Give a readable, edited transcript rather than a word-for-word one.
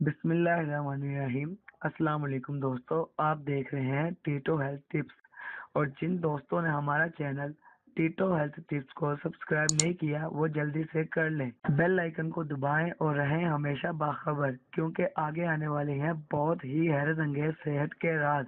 बिस्मिल्लाहिर्रहमानिर्रहीम। अस्सलाम वालेकुम दोस्तों, आप देख रहे हैं टीटो हेल्थ टिप्स। और जिन दोस्तों ने हमारा चैनल टीटो हेल्थ टिप्स को सब्सक्राइब नहीं किया वो जल्दी से कर लें, बेल आइकन को दबाएं और रहें हमेशा बाखबर, क्योंकि आगे आने वाले हैं बहुत ही हैरत अंगेज सेहत के राज।